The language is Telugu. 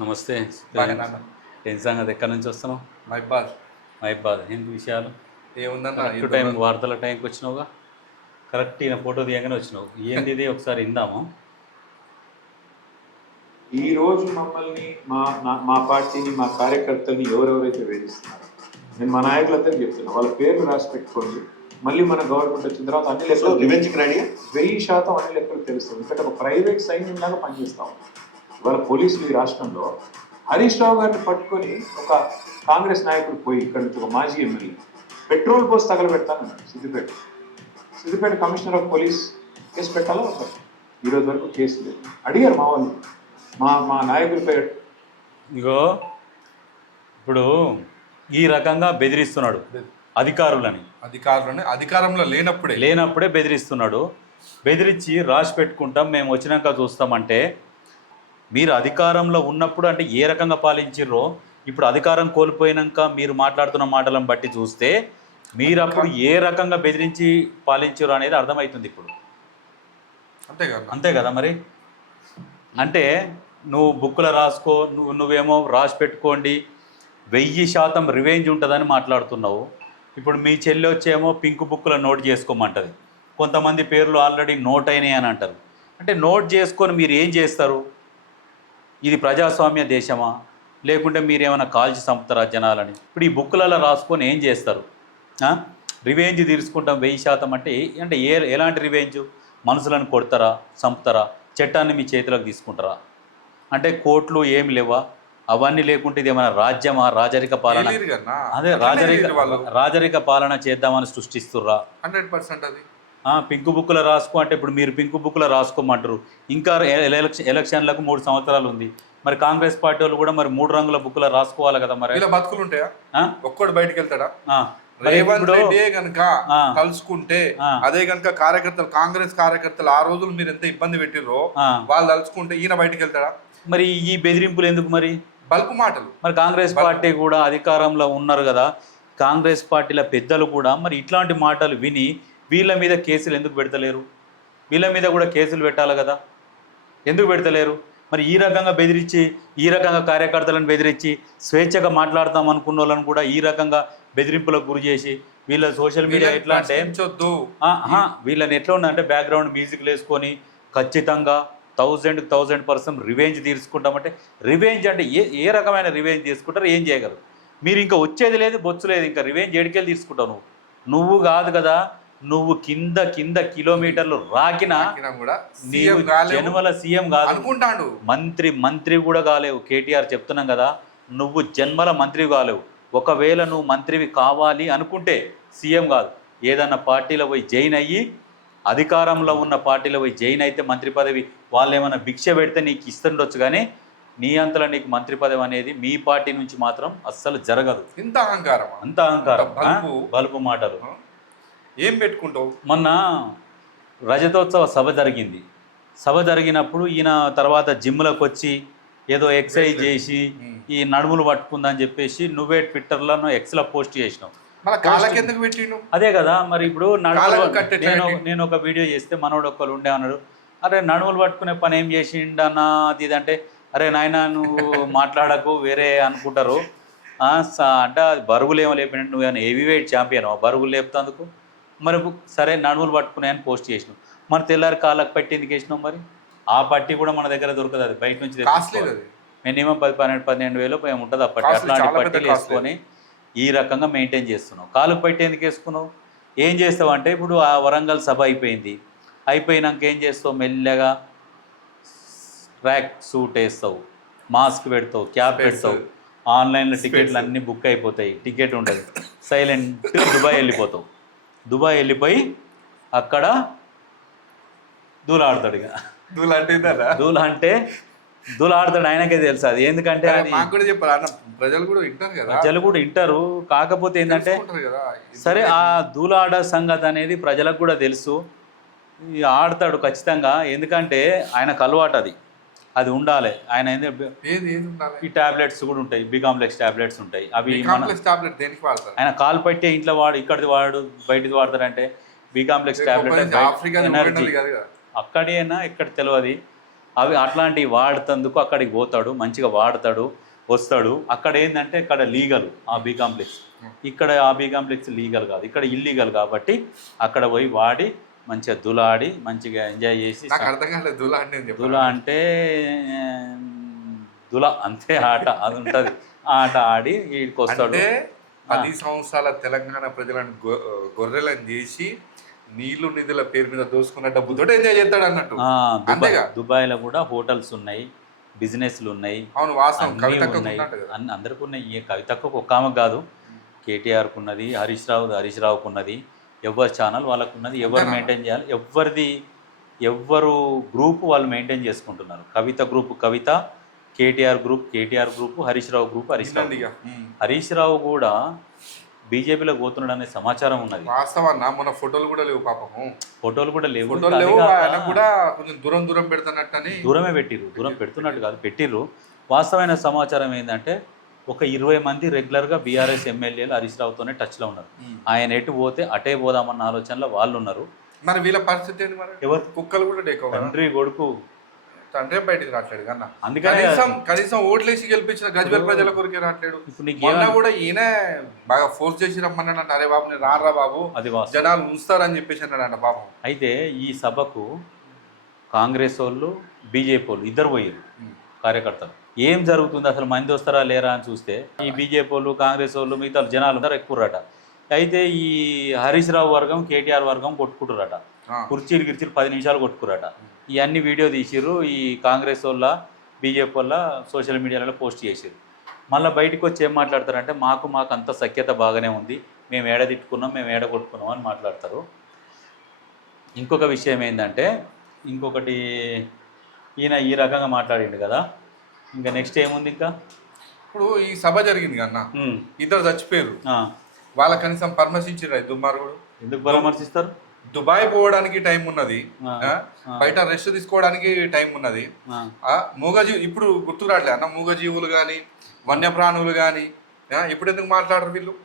నమస్తే. బాగానన్నా. ఏం సంగతి? ఎక్కడి నుంచి వస్తున్నావు? మైబాద్. మైబాద్. ఏంటి విషయాలు? ఏముందన్న కరెక్ట్ టైం వార్తల టైంకి వచ్చినావుగా. కరెక్ట్ ఈయన ఫోటో తీయగానే వచ్చినావు. ఏంది ఇది ఒకసారి ఇందాము. ఈ రోజు మమ్మల్ని మా పార్టీని మా కార్యకర్తల్ని ఎవరెవరైతే వేధిస్తున్నారు, నేను మా నాయకులందరికీ చెప్తున్నా, వాళ్ళ పేర్లు రాసి పెట్టుకోండి. మళ్ళీ మన గవర్నమెంట్ వచ్చిన తర్వాత అన్ని లెక్కలు రివెంజ్కి రెడీ 1000% అన్ని లెక్కలు తెలుస్తుంది. ఎందుకంటే ఒక ప్రైవేట్ సైన్యం లాగా పనిచేస్తాం. ఇవాళ పోలీసులు ఈ రాష్ట్రంలో హరీష్ రావు గారిని పట్టుకొని ఒక కాంగ్రెస్ నాయకుడు పోయి ఇక్కడ నుంచి ఒక మాజీ ఎమ్మెల్యే పెట్రోల్ పోసి తగలబెడతానన్నాడు. Siddipet commissioner of police case పెట్టాలా ఒక ఈరోజు వరకు కేసు లేదు. అడిగారు మా వాళ్ళు, మా నాయకుడిపై. ఇగో ఇప్పుడు ఈ రకంగా బెదిరిస్తున్నాడు అధికారులని. అధికారంలో లేనప్పుడే బెదిరిస్తున్నాడు. బెదిరించి రాసి పెట్టుకుంటాం, మేము వచ్చినాక చూస్తామంటే, మీరు అధికారంలో ఉన్నప్పుడు అంటే ఏ రకంగా పాలించిర్రో ఇప్పుడు అధికారం కోల్పోయినాక మీరు మాట్లాడుతున్న మాటలను బట్టి చూస్తే మీరు అప్పుడు ఏ రకంగా బెదిరించి పాలించారు అనేది అర్థమవుతుంది ఇప్పుడు. అంతే కదా మరి. అంటే నువ్వు బుక్కులో రాసుకో, నువ్వేమో రాసి పెట్టుకోండి, 1000% రివెంజ్ ఉంటుందని మాట్లాడుతున్నావు. ఇప్పుడు మీ చెల్లి వచ్చేమో పింక్ బుక్లో నోట్ చేసుకోమంటుంది. కొంతమంది పేర్లు ఆల్రెడీ నోట్ అయినాయి అని అంటారు. అంటే నోట్ చేసుకొని మీరు ఏం చేస్తారు? ఇది ప్రజాస్వామ్య దేశమా, లేకుంటే మీరు ఏమైనా కాల్చి చంపుతారా జనాలని? ఇప్పుడు ఈ బుక్కులలో రాసుకొని ఏం చేస్తారు? రివెంజ్ తీర్చుకుంటాం 1000% అంటే అంటే ఎలాంటి రివెంజ్? మనుషులను కొడతారా, చంపుతారా, చట్టాన్ని మీ చేతిలోకి తీసుకుంటారా? అంటే కోర్టులు ఏమి లేవా? అవన్నీ లేకుంటే ఇది ఏమైనా రాజ్యమా, రాజరిక పాలన? అదే రాజరిక పాలన చేద్దామని సృష్టిస్తుర్రా? 100% అది. పింక్ బుక్లో రాసుకో అంటే ఇప్పుడు మీరు పింక్ బుక్లో రాసుకోమంటారు. ఇంకా ఎలక్షన్లకు 3 సంవత్సరాలు ఉంది. మరి కాంగ్రెస్ పార్టీ వాళ్ళు కూడా మరి 3 రంగుల బుక్లో రాసుకోవాలి కదా. మరి ఇలా బతుకులు ఉంటాయా? ఒక్కడు బయటకు వెళ్తాడా? రేవంత్ రెడ్డి కనుక తలుచుకుంటే, అదే కనుక కార్యకర్తలు, కాంగ్రెస్ కార్యకర్తలు ఆ రోజులు మీరు ఎంత ఇబ్బంది పెట్టిర్రో వాళ్ళు తలుచుకుంటే ఈయన బయటకు వెళ్తాడా? మరి ఈ బెదిరింపులు ఎందుకు మరి? బల్పు మాటలు. మరి కాంగ్రెస్ పార్టీ కూడా అధికారంలో ఉన్నారు కదా, కాంగ్రెస్ పార్టీల పెద్దలు కూడా మరి ఇట్లాంటి మాటలు విని వీళ్ళ మీద కేసులు ఎందుకు పెడతలేరు? వీళ్ళ మీద కూడా కేసులు పెట్టాలి కదా, ఎందుకు పెడతలేరు? మరి ఈ రకంగా బెదిరించి, ఈ రకంగా కార్యకర్తలను బెదిరించి స్వేచ్ఛగా మాట్లాడతాం అనుకున్న వాళ్ళని కూడా ఈ రకంగా బెదిరింపులకు గురి చేసి వీళ్ళ సోషల్ మీడియా ఎట్లా అంటే వీళ్ళని ఎట్లా ఉందంటే బ్యాక్గ్రౌండ్ మ్యూజిక్లు వేసుకొని ఖచ్చితంగా 1000% రివెంజ్ తీర్చుకుంటామంటే, రివెంజ్ అంటే ఏ రకమైన రివెంజ్ తీసుకుంటారు? ఏం చేయగలరు మీరు? ఇంకా వచ్చేది లేదు, బొచ్చు లేదు. ఇంకా రివెంజ్ ఏడికెళ్ళి తీసుకుంటావు? నువ్వు కాదు కదా, నువ్వు కింద కిలోమీటర్లు రాకినా నీవు జన్మల సీఎం కాదు అనుకుంటాడు. మంత్రి కూడా కాలేవు. కేటీఆర్ చెప్తున్నాం కదా, నువ్వు జన్మల మంత్రి కాలేవు. ఒకవేళ నువ్వు మంత్రివి కావాలి అనుకుంటే సీఎం కాదు, ఏదన్నా పార్టీలో పోయి జైన్ అయ్యి, అధికారంలో ఉన్న పార్టీలో పోయి జైన్ అయితే మంత్రి పదవి వాళ్ళు ఏమైనా భిక్ష పెడితే నీకు ఇస్తుండొచ్చు, కానీ నీ అంతలో నీకు మంత్రి పదవి అనేది మీ పార్టీ నుంచి మాత్రం అస్సలు జరగదు. ఇంత అహంకారం, అంత అహంకారం, బలుపు మాటలు. ఏం పెట్టుకుంటావు? మొన్న రజతోత్సవ సభ జరిగింది. సభ జరిగినప్పుడు ఈయన తర్వాత జిమ్లకు వచ్చి ఏదో ఎక్సర్సైజ్ చేసి ఈ నడుములు పట్టుకుందని చెప్పేసి నువ్వే ట్విట్టర్లో ఎక్స్లో పోస్ట్ చేసినావు. అదే కదా మరి. ఇప్పుడు నేను ఒక వీడియో చేస్తే మనోడు ఒక్కరు ఉండే అన్నాడు, అరే నడుములు పట్టుకునే పని ఏం చేసిండన్నా అది ఇదంటే, అరే నాయన నువ్వు మాట్లాడకు వేరే అనుకుంటారు అంటే బరుగులు ఏమో లేపినట్టు నువ్వు ఏమైనా హెవీ వెయిట్ ఛాంపియన్ బరుగులు లేపుతందుకు. మరి సరే నడుములు పట్టుకున్నాయని పోస్ట్ చేసినావు. మరి తెల్లారి కాళ్ళకు పట్టి ఎందుకు వేసినావు? మరి ఆ పట్టి కూడా మన దగ్గర దొరకదు, అది బయట నుంచి మినిమం 10-12 వేలు ఉంటుంది అప్పటి. అట్లాంటి పట్టీలు వేసుకొని ఈ రకంగా మెయింటైన్ చేస్తున్నావు. కాలుకు పట్టి ఎందుకు వేసుకున్నావు? ఏం చేస్తావు అంటే, ఇప్పుడు ఆ వరంగల్ సభ అయిపోయినాక ఏం చేస్తావు? మెల్లగా ట్రాక్ సూట్ వేస్తావు, మాస్క్ పెడతావు, క్యాప్ పెడతావు, ఆన్లైన్లో టికెట్లు అన్నీ బుక్ అయిపోతాయి, టికెట్ ఉండదు, సైలెంట్ దుబాయ్ వెళ్ళిపోతావు. దుబాయ్ వెళ్ళిపోయి అక్కడ దూలాడతాడు. ఇక దూల అంటే దూలాడతాడు, ఆయనకే తెలుసు అది. ఎందుకంటే అది ప్రజలు కూడా వింటారు. కాకపోతే ఏంటంటే సరే ఆ దూలాడ సంగతి అనేది ప్రజలకు కూడా తెలుసు. ఆడతాడు ఖచ్చితంగా, ఎందుకంటే ఆయనకు అలవాటు, అది ఉండాలి. ఆయన ఈ టాబ్లెట్స్ కూడా ఉంటాయి, బి కాంప్లెక్స్ టాబ్లెట్స్ ఉంటాయి. అవి ఆయన కాలు పట్టే ఇంట్లో వాడు, ఇక్కడిది వాడు, బయటది వాడతాడంటే బి కాంప్లెక్స్ టాబ్లెట్ ఎనర్జీ అక్కడేనా ఇక్కడ తెలియదు. అవి అట్లాంటివి వాడుతందుకు అక్కడికి పోతాడు, మంచిగా వాడతాడు, వస్తాడు. అక్కడ ఏంటంటే ఇక్కడ లీగల్ ఆ బీ కాంప్లెక్స్, ఇక్కడ ఆ బీ కాంప్లెక్స్ లీగల్ కాదు, ఇక్కడ ఇల్లీగల్. కాబట్టి అక్కడ పోయి వాడి మంచిగా దులాడి మంచిగా ఎంజాయ్ చేసి, నాకు అర్థం కాలేదు దులా అంటే ఏంది చెప్పు. దులా అంటే దులా అంతే, ఆట అది ఉంటుంది. ఆట ఆడి వీడికి వస్తాడు. అంటే 10 సంవత్సరాల తెలంగాణ ప్రజలను గొర్రెలను చేసి నీళ్లు నిధుల పేరు మీద దోసుకున్న డబ్బుతో ఎంజాయ్ చేస్తాడు అన్నట్టు. అంతేగా దుబాయ్లో కూడా హోటల్స్ ఉన్నాయి, బిజినెస్లు ఉన్నాయి. అవును, వాస్తవం. అన్నీ కవితకు ఉన్నాయి, ఉన్నట్టు కదా. అందరికీ ఉన్నాయి. ఈ కవితకు ఒక్క ఆమెకు కాదు, కేటీఆర్కు ఉన్నది, హరీష్ రావుకు ఉన్నది. ఎవరి ఛానల్ వాళ్ళకు ఉన్నది, ఎవరు మెయింటైన్ చేయాలి, ఎవరు గ్రూప్ వాళ్ళు మెయింటైన్ చేసుకుంటున్నారు. కవిత గ్రూప్ కవిత, కేటీఆర్ గ్రూప్, హరీష్ రావు గ్రూప్ హరీష్ రావు. ఇక హరీష్ రావు కూడా బీజేపీలో పోతున్నాడు అనే సమాచారం ఉన్నది. వాస్తవాన్న మొన్న ఫోటోలు కూడా లేవు పాపం. ఫోటోలు కూడా లేవు. ఫోటోలు లేవు, ఆయన కూడా కొంచెం దూరం పెడుతున్నట్టని. దూరమే పెట్టిర్రు, దూరం పెడుతున్నట్టు కాదు, పెట్టిర్రు. వాస్తవమైన సమాచారం ఏంటంటే ఒక 20 మంది రెగ్యులర్గా బీఆర్ఎస్ ఎమ్మెల్యేలు హరీష్ రావుతోనే టచ్లో ఉన్నారు. ఆయన ఎటు పోతే అటే పోదామన్న ఆలోచనలో వాళ్ళు ఉన్నారు. మరి వీళ్ళ పరిస్థితి ఏంటి మరి? ఎవరు? కుక్కలు కూడా డేకో తండ్రి కొడుకు తండ్రి బయటికి రావట్లేదు కన్నా. అందుకనే కనీసం ఓట్లేసి గెలిపించిన గజ్వేల్ ప్రజల కొరికే రావట్లేడు. ఇప్పుడు నీకు మొన్న కూడా ఈయన బాగా ఫోర్స్ చేసి రమ్మన్నాడు. అరే బాబు నేను రారా బాబు, అది జనాలు ఉంచుతారని చెప్పేసి అన్నాడంట పాపం. అయితే ఈ సభకు కాంగ్రెస్ వాళ్ళు బీజేపీ వాళ్ళు ఇద్దరు పోయారు కార్యకర్తలు. ఏం జరుగుతుంది అసలు, మంది వస్తారా లేరా అని చూస్తే ఈ బీజేపీ వాళ్ళు, కాంగ్రెస్ వాళ్ళు, మిగతా జనాలు అందరూ ఎక్కువరట. అయితే ఈ హరీష్ రావు వర్గం, కేటీఆర్ వర్గం కొట్టుకుంటురట. కుర్చీలు 10 నిమిషాలు కొట్టుకురట. ఇవన్నీ వీడియో తీసిర్రు. ఈ కాంగ్రెస్ వాళ్ళ, బీజేపీ వాళ్ళ సోషల్ మీడియాలో పోస్ట్ చేసిర్రు. మళ్ళీ బయటకు వచ్చి ఏం మాట్లాడతారంటే మాకు అంత సఖ్యత బాగానే ఉంది, మేము ఏడ తిట్టుకున్నాం, మేము ఏడ కొట్టుకున్నాం అని మాట్లాడతారు. ఇంకొక విషయం ఏంటంటే, ఇంకొకటి ఈయన ఈ రకంగా మాట్లాడిండు కదా. ఇంకా నెక్స్ట్ ఏముంది? ఇంకా ఇప్పుడు ఈ సభ జరిగింది కన్నా, ఇద్దరు చచ్చిపోయారు. వాళ్ళ కనీసం పరామర్శించారు దుమ్మార్గుడు. ఎందుకు పరామర్శిస్తారు? దుబాయ్ పోవడానికి టైం ఉన్నది, బయట రెస్ట్ తీసుకోవడానికి టైం ఉన్నది. మూగజీవి ఇప్పుడు గుర్తుకు రావట్లే అన్న, మూగజీవులు కానీ వన్యప్రాణులు కానీ ఇప్పుడు ఎందుకు మాట్లాడరు వీళ్ళు?